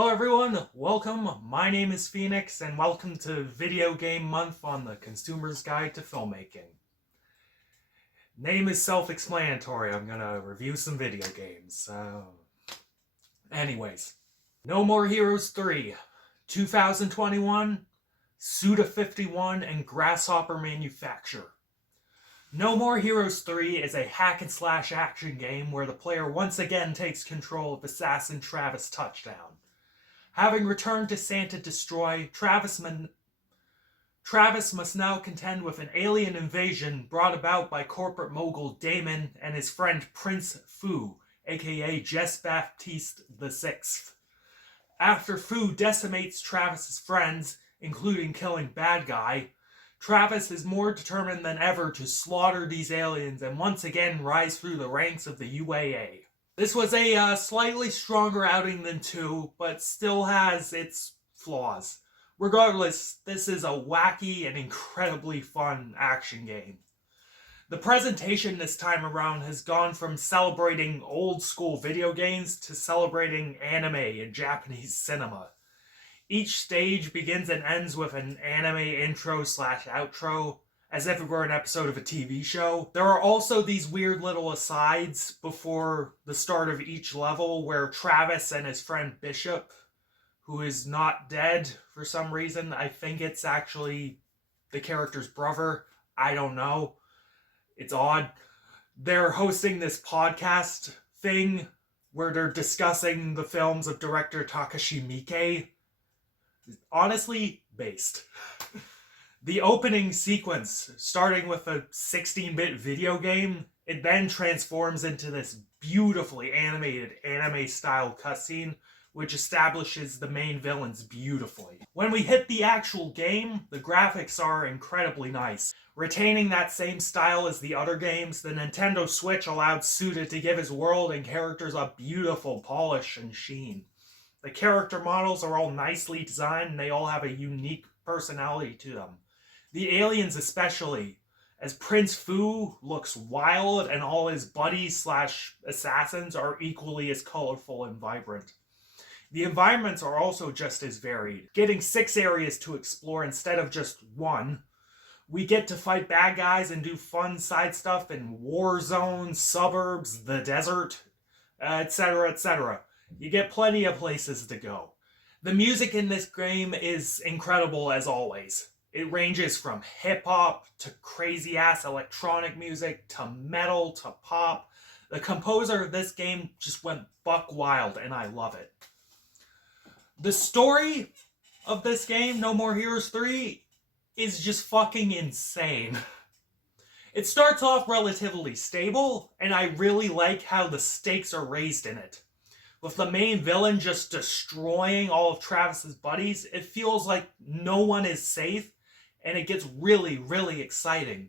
Hello everyone, welcome. My name is Phoenix and welcome to Video Game Month on the Consumer's Guide to Filmmaking. Name is self-explanatory, I'm gonna review some video games. Anyways, No More Heroes 3, 2021, Suda51 and Grasshopper Manufacture. No More Heroes 3 is a hack-and-slash action game where the player once again takes control of assassin Travis Touchdown. Having returned to Santa Destroy, Travis must now contend with an alien invasion brought about by corporate mogul Damon and his friend Prince Fu, aka Jess Baptiste VI. After Fu decimates Travis's friends, including killing Bad Guy, Travis is more determined than ever to slaughter these aliens and once again rise through the ranks of the UAA. This was a slightly stronger outing than 2, but still has its flaws. Regardless, this is a wacky and incredibly fun action game. The presentation this time around has gone from celebrating old school video games to celebrating anime and Japanese cinema. Each stage begins and ends with an anime intro/outro, as if it were an episode of a TV show. There are also these weird little asides before the start of each level where Travis and his friend Bishop, who is not dead for some reason, I think it's actually the character's brother, I don't know, it's odd, they're hosting this podcast thing where they're discussing the films of director Takashi Miike. Honestly, based. The opening sequence, starting with a 16-bit video game, it then transforms into this beautifully animated anime-style cutscene, which establishes the main villains beautifully. When we hit the actual game, the graphics are incredibly nice. Retaining that same style as the other games, the Nintendo Switch allowed Suda to give his world and characters a beautiful polish and sheen. The character models are all nicely designed and they all have a unique personality to them. The aliens especially, as Prince Fu looks wild and all his buddies/assassins are equally as colorful and vibrant. The environments are also just as varied, getting 6 areas to explore instead of just 1. We get to fight bad guys and do fun side stuff in war zones, suburbs, the desert, etc., etc. You get plenty of places to go. The music in this game is incredible as always. It ranges from hip-hop to crazy-ass electronic music to metal to pop. The composer of this game just went buck wild and I love it. The story of this game, No More Heroes 3, is just fucking insane. It starts off relatively stable and I really like how the stakes are raised in it. With the main villain just destroying all of Travis's buddies, it feels like no one is safe, and it gets really, really exciting.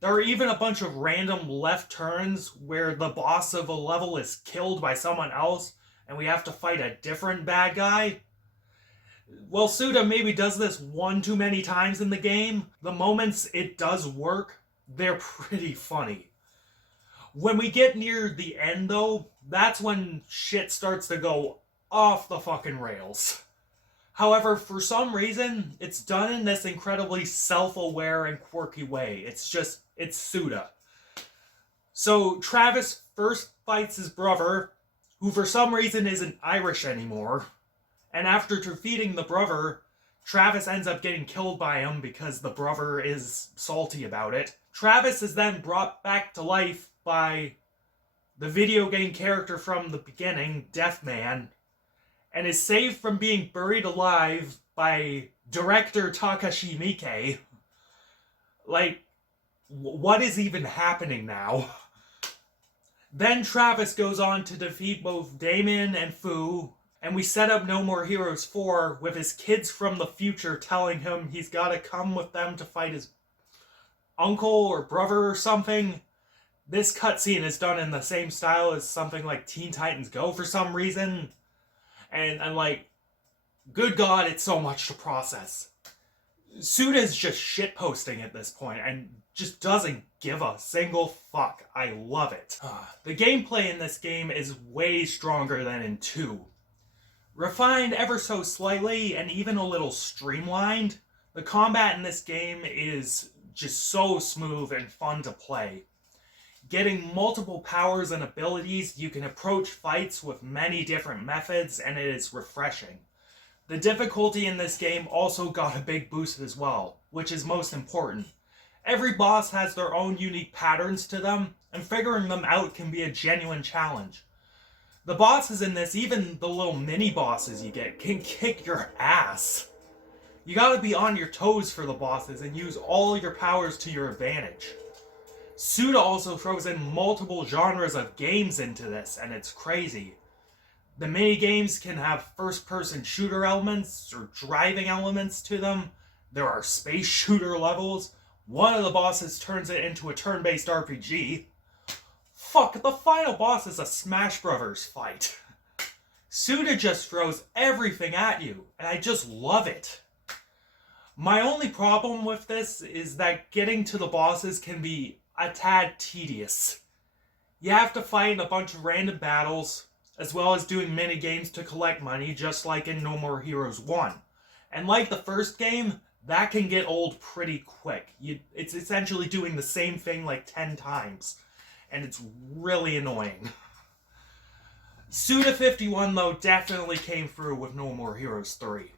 There are even a bunch of random left turns where the boss of a level is killed by someone else, and we have to fight a different bad guy. Well, Suda maybe does this one too many times in the game. The moments it does work, they're pretty funny. When we get near the end, though, that's when shit starts to go off the fucking rails. However, for some reason, it's done in this incredibly self-aware and quirky way. It's Suda. So, Travis first fights his brother, who for some reason isn't Irish anymore. And after defeating the brother, Travis ends up getting killed by him because the brother is salty about it. Travis is then brought back to life by the video game character from the beginning, Deathman, and is saved from being buried alive by director Takashi Miike. Like, what is even happening now? Then Travis goes on to defeat both Damon and Fu, and we set up No More Heroes 4 with his kids from the future telling him he's gotta come with them to fight his uncle or brother or something. This cutscene is done in the same style as something like Teen Titans Go for some reason. And I'm like, good God, it's so much to process. Suda's just shitposting at this point and just doesn't give a single fuck. I love it. The gameplay in this game is way stronger than in 2. Refined ever so slightly and even a little streamlined, the combat in this game is just so smooth and fun to play. Getting multiple powers and abilities, you can approach fights with many different methods, and it is refreshing. The difficulty in this game also got a big boost as well, which is most important. Every boss has their own unique patterns to them, and figuring them out can be a genuine challenge. The bosses in this, even the little mini bosses you get, can kick your ass. You gotta be on your toes for the bosses and use all your powers to your advantage. Suda also throws in multiple genres of games into this, and it's crazy. The mini games can have first-person shooter elements or driving elements to them. There are space shooter levels. One of the bosses turns it into a turn-based RPG. Fuck, the final boss is a Smash Brothers fight. Suda just throws everything at you, and I just love it. My only problem with this is that getting to the bosses can be a tad tedious. You have to fight in a bunch of random battles, as well as doing mini games to collect money, just like in No More Heroes 1. And like the first game, that can get old pretty quick. It's essentially doing the same thing like 10 times, and it's really annoying. Suda 51, though, definitely came through with No More Heroes 3.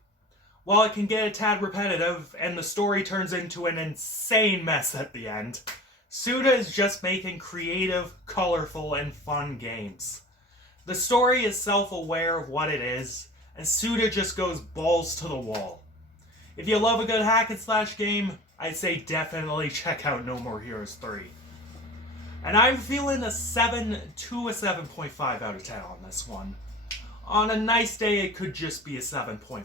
While it can get a tad repetitive, and the story turns into an insane mess at the end, Suda is just making creative, colorful, and fun games. The story is self-aware of what it is, and Suda just goes balls to the wall. If you love a good hack and slash game, I'd say definitely check out No More Heroes 3. And I'm feeling a 7 to a 7.5 out of 10 on this one. On a nice day, it could just be a 7.5.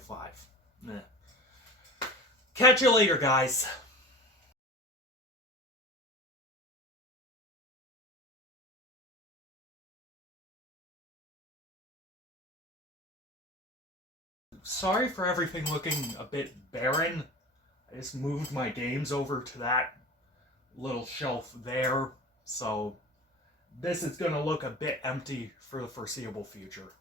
Catch you later, guys. Sorry for everything looking a bit barren. I just moved my games over to that little shelf there, so this is going to look a bit empty for the foreseeable future.